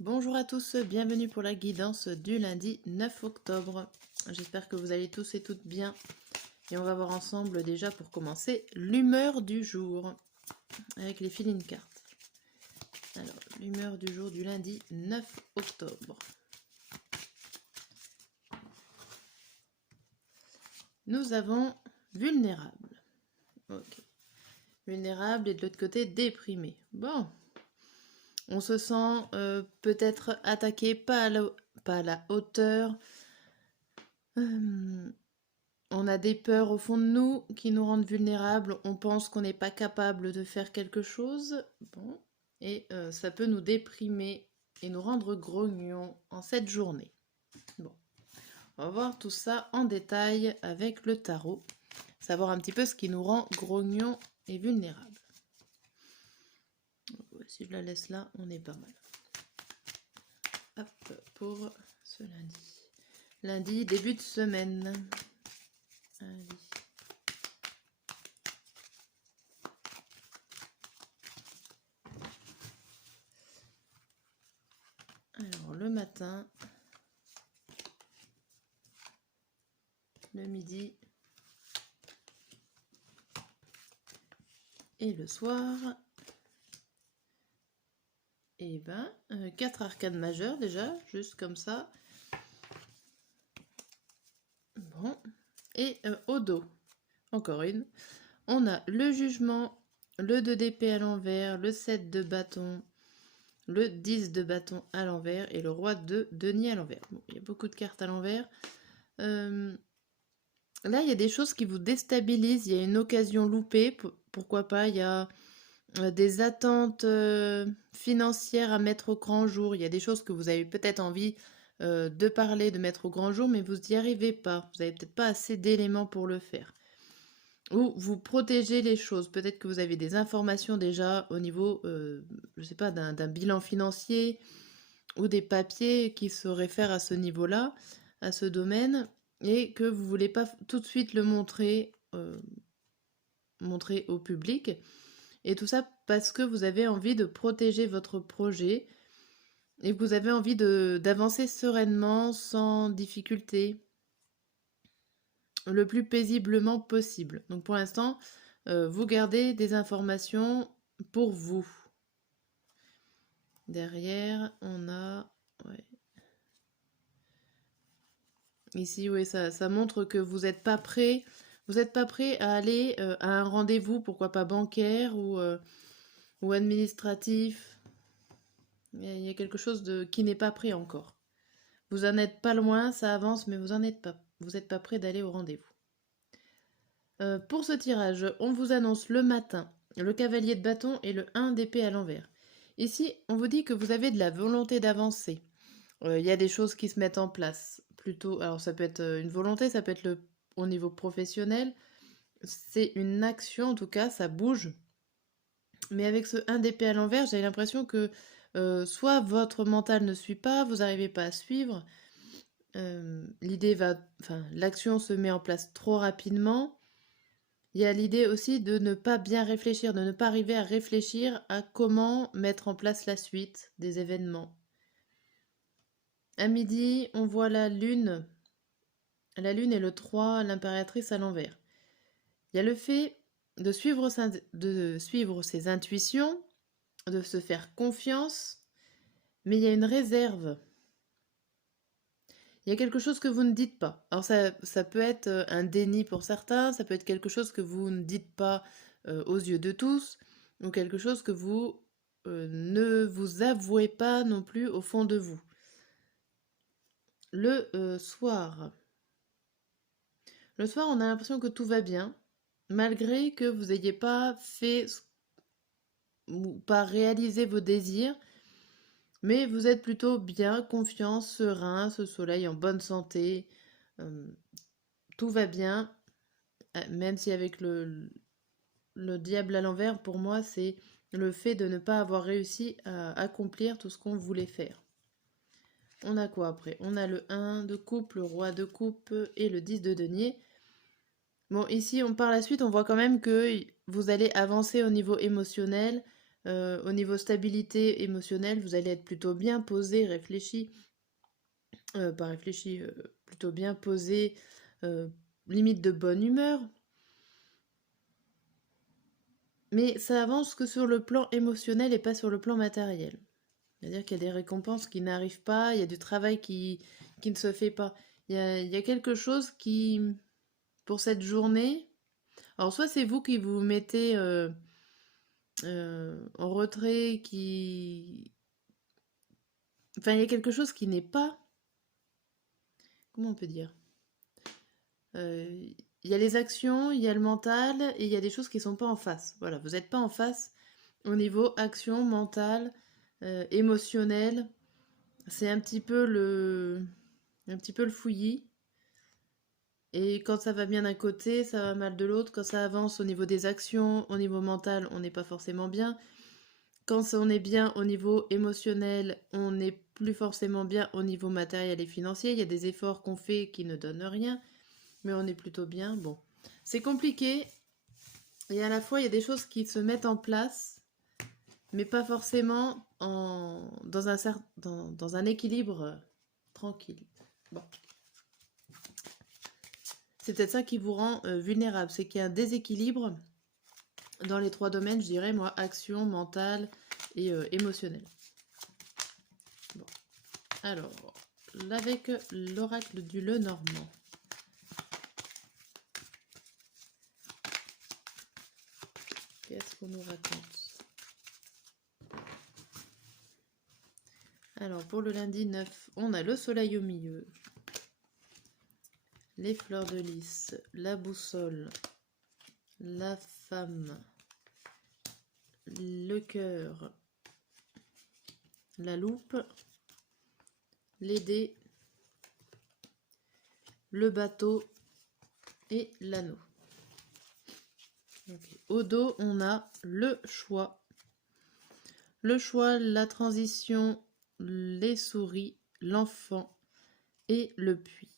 Bonjour à tous, bienvenue pour la guidance du lundi 9 octobre. J'espère que vous allez tous et toutes bien. Et on va voir ensemble déjà pour commencer l'humeur du jour avec les feeling cards. Alors, l'humeur du jour du lundi 9 octobre. Nous avons vulnérable. Ok. Vulnérable et de l'autre côté déprimé. Bon. On se sent peut-être attaqué, pas à la hauteur. On a des peurs au fond de nous qui nous rendent vulnérables. On pense qu'on n'est pas capable de faire quelque chose. Bon. Et ça peut nous déprimer et nous rendre grognons en cette journée. Bon. On va voir tout ça en détail avec le tarot. Savoir un petit peu ce qui nous rend grognons et vulnérables. Si je la laisse là, on est pas mal. Hop, pour ce lundi. Lundi, début de semaine. Allez. Alors, le matin, le midi et le soir. Et ben, 4 arcanes majeures déjà, juste comme ça. Bon. Et au dos, encore une. On a le jugement, le 2 d'épée à l'envers, le 7 de bâton, le 10 de bâton à l'envers et le roi de denier à l'envers. Bon, il y a beaucoup de cartes à l'envers. Là, il y a des choses qui vous déstabilisent. Il y a une occasion loupée. Pourquoi pas, il y a des attentes financières à mettre au grand jour. Il y a des choses que vous avez peut-être envie de parler, de mettre au grand jour, mais vous n'y arrivez pas. Vous n'avez peut-être pas assez d'éléments pour le faire. Ou vous protégez les choses. Peut-être que vous avez des informations déjà au niveau, je sais pas, d'un bilan financier ou des papiers qui se réfèrent à ce niveau-là, à ce domaine, et que vous voulez pas tout de suite le montrer au public. Et tout ça parce que vous avez envie de protéger votre projet et que vous avez envie d'avancer sereinement, sans difficulté, le plus paisiblement possible. Donc pour l'instant, vous gardez des informations pour vous. Derrière, on a... Ouais. Ici, oui, ça montre que vous n'êtes pas prêt. Vous n'êtes pas prêt à aller à un rendez-vous, pourquoi pas bancaire ou administratif. Il y a quelque chose qui n'est pas prêt encore. Vous en êtes pas loin, ça avance, mais vous n'êtes pas prêt d'aller au rendez-vous. Pour ce tirage, on vous annonce le matin le cavalier de bâton et le 1 d'épée à l'envers. Ici, on vous dit que vous avez de la volonté d'avancer. Il y a des choses qui se mettent en place. Plutôt, alors ça peut être une volonté, ça peut être au niveau professionnel. C'est une action, en tout cas, ça bouge. Mais avec ce 1 d'épée à l'envers, j'ai l'impression que soit votre mental ne suit pas, vous n'arrivez pas à suivre, l'action se met en place trop rapidement. Il y a l'idée aussi de ne pas bien réfléchir, de ne pas arriver à réfléchir à comment mettre en place la suite des événements. À midi, on voit la lune. La lune est le 3, l'impératrice à l'envers. Il y a le fait de suivre ses intuitions, de se faire confiance, mais il y a une réserve. Il y a quelque chose que vous ne dites pas. Alors ça peut être un déni pour certains, ça peut être quelque chose que vous ne dites pas aux yeux de tous, ou quelque chose que vous ne vous avouez pas non plus au fond de vous. Le soir. Le soir, on a l'impression que tout va bien, malgré que vous n'ayez pas fait ou pas réalisé vos désirs, mais vous êtes plutôt bien, confiant, serein, ce soleil en bonne santé, tout va bien, même si avec le diable à l'envers, pour moi, c'est le fait de ne pas avoir réussi à accomplir tout ce qu'on voulait faire. On a quoi après? On a le 1 de coupe, le roi de coupe et le 10 de denier. Bon, ici, par la suite, on voit quand même que vous allez avancer au niveau émotionnel. Au niveau stabilité émotionnelle, vous allez être plutôt bien posé, réfléchi, pas réfléchi, plutôt bien posé, euh, limite de bonne humeur. Mais ça avance que sur le plan émotionnel et pas sur le plan matériel. C'est-à-dire qu'il y a des récompenses qui n'arrivent pas, il y a du travail qui ne se fait pas. Il y a quelque chose qui, pour cette journée, alors soit c'est vous qui vous mettez en retrait, qui... Enfin, il y a quelque chose qui n'est pas... Comment on peut dire? Il y a les actions, il y a le mental, et il y a des choses qui ne sont pas en face. Voilà, vous n'êtes pas en face au niveau action, mental, émotionnel. C'est un petit peu le fouillis. Et quand ça va bien d'un côté, ça va mal de l'autre. Quand ça avance au niveau des actions, au niveau mental, on n'est pas forcément bien. Quand on est bien au niveau émotionnel, on n'est plus forcément bien au niveau matériel et financier. Il y a des efforts qu'on fait qui ne donnent rien, mais on est plutôt bien. Bon, c'est compliqué. Et à la fois, il y a des choses qui se mettent en place, mais pas forcément dans un équilibre tranquille. Bon. C'est peut-être ça qui vous rend vulnérable, c'est qu'il y a un déséquilibre dans les trois domaines, je dirais, moi, action, mentale et émotionnel. Bon. Alors, là, avec l'oracle du Lenormand. Qu'est-ce qu'on nous raconte? Alors, pour le lundi 9, on a le soleil au milieu, les fleurs de lys, la boussole, la femme, le cœur, la loupe, les dés, le bateau et l'anneau. Okay. Au dos, on a le choix. Le choix, la transition, les souris, l'enfant et le puits.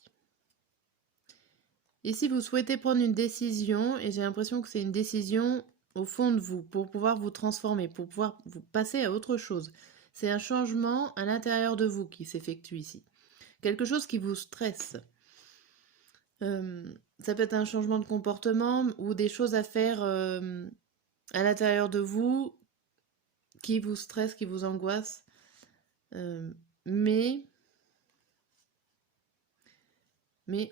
Et si vous souhaitez prendre une décision, et j'ai l'impression que c'est une décision au fond de vous, pour pouvoir vous transformer, pour pouvoir vous passer à autre chose, c'est un changement à l'intérieur de vous qui s'effectue ici. Quelque chose qui vous stresse. Ça peut être un changement de comportement ou des choses à faire à l'intérieur de vous qui vous stressent, qui vous angoissent. Mais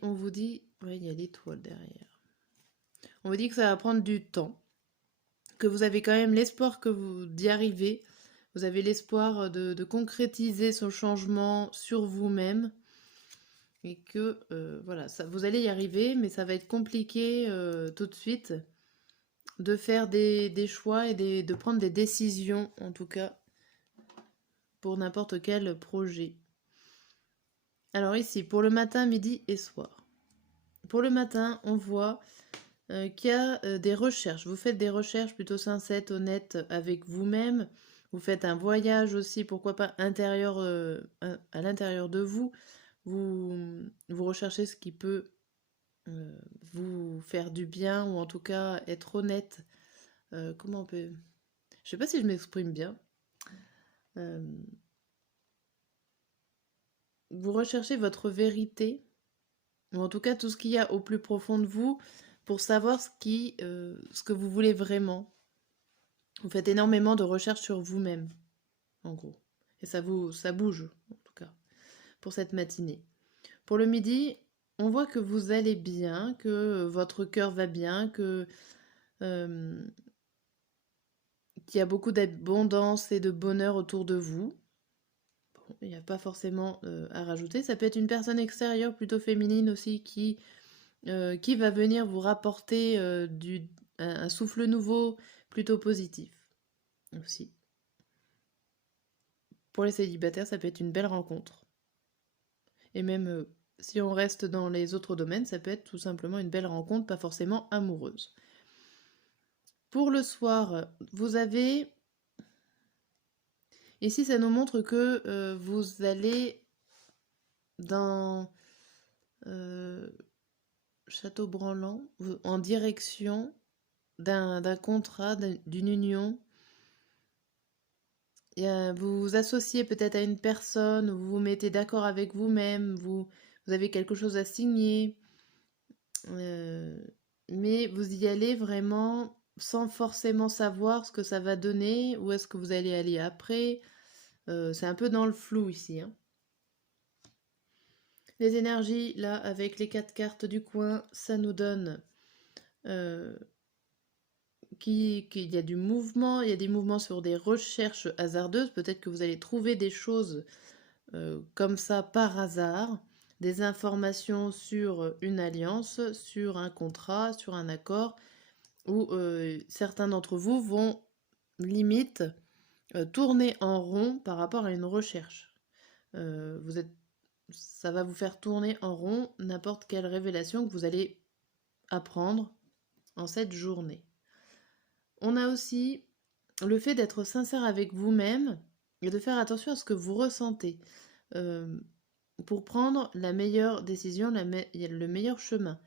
on vous dit, ouais, il y a l'étoile derrière. On vous dit que ça va prendre du temps, que vous avez quand même l'espoir que vous d'y arriver. Vous avez l'espoir de concrétiser ce changement sur vous-même. Et que voilà, ça, vous allez y arriver, mais ça va être compliqué tout de suite de faire des choix et de prendre des décisions, en tout cas, pour n'importe quel projet. Alors ici, pour le matin, midi et soir. Pour le matin, on voit qu'il y a des recherches. Vous faites des recherches plutôt sincères, honnêtes avec vous-même. Vous faites un voyage aussi, pourquoi pas intérieur, à l'intérieur de vous. Vous recherchez ce qui peut vous faire du bien ou en tout cas être honnête. Comment on peut... Je sais pas si je m'exprime bien. Vous recherchez votre vérité, ou en tout cas tout ce qu'il y a au plus profond de vous pour savoir ce que vous voulez vraiment. Vous faites énormément de recherches sur vous-même, en gros. Et ça bouge, en tout cas, pour cette matinée. Pour le midi, on voit que vous allez bien, que votre cœur va bien, qu'il y a beaucoup d'abondance et de bonheur autour de vous. Bon, il n'y a pas forcément à rajouter. Ça peut être une personne extérieure, plutôt féminine aussi, qui va venir vous rapporter un souffle nouveau, plutôt positif aussi. Pour les célibataires, ça peut être une belle rencontre. Et même si on reste dans les autres domaines, ça peut être tout simplement une belle rencontre, pas forcément amoureuse. Pour le soir, vous avez... Ici, ça nous montre que vous allez dans Château Branlant, en direction d'un contrat, d'une union, Vous vous associez peut-être à une personne, ou vous vous mettez d'accord avec vous-même, vous avez quelque chose à signer, euh, mais vous y allez vraiment sans forcément savoir ce que ça va donner, où est-ce que vous allez aller après. C'est un peu dans le flou ici, hein. Les énergies, là, avec les 4 cartes du coin, ça nous donne euh, qu'il y a du mouvement, il y a des mouvements sur des recherches hasardeuses. Peut-être que vous allez trouver des choses comme ça par hasard, des informations sur une alliance, sur un contrat, sur un accord, où certains d'entre vous vont limite tourner en rond par rapport à une recherche. Vous êtes, ça va vous faire tourner en rond n'importe quelle révélation que vous allez apprendre en cette journée. On a aussi le fait d'être sincère avec vous-même et de faire attention à ce que vous ressentez pour prendre la meilleure décision, le meilleur chemin.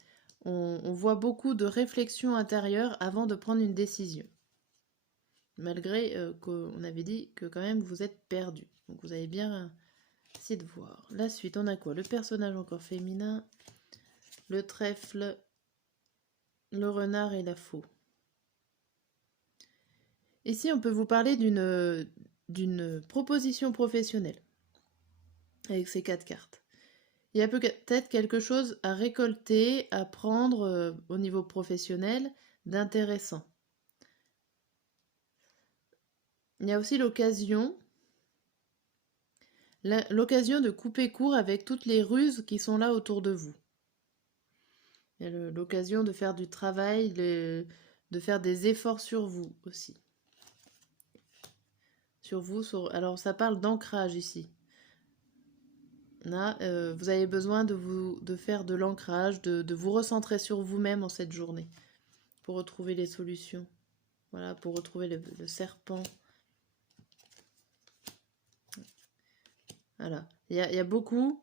On voit beaucoup de réflexion intérieure avant de prendre une décision. Malgré qu'on avait dit que quand même vous êtes perdu. Donc vous allez bien essayer de voir. La suite, on a quoi? Le personnage encore féminin, le trèfle, le renard et la faux. Ici, on peut vous parler d'une proposition professionnelle avec ces 4 cartes. Il y a peut-être quelque chose à récolter, à prendre au niveau professionnel d'intéressant. Il y a aussi l'occasion de couper court avec toutes les ruses qui sont là autour de vous. Il y a l'occasion de faire du travail, de faire des efforts sur vous aussi. Sur vous, alors ça parle d'ancrage ici. Là, vous avez besoin de faire de l'ancrage, de vous recentrer sur vous-même en cette journée pour retrouver les solutions. Voilà, pour retrouver le serpent. Voilà, il y a beaucoup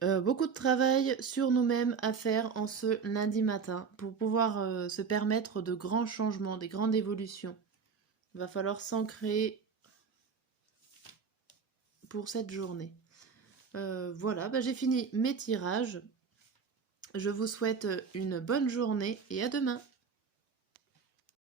de travail sur nous-mêmes à faire en ce lundi matin pour pouvoir se permettre de grands changements, des grandes évolutions. Il va falloir s'ancrer pour cette journée. Voilà, j'ai fini mes tirages. Je vous souhaite une bonne journée et à demain.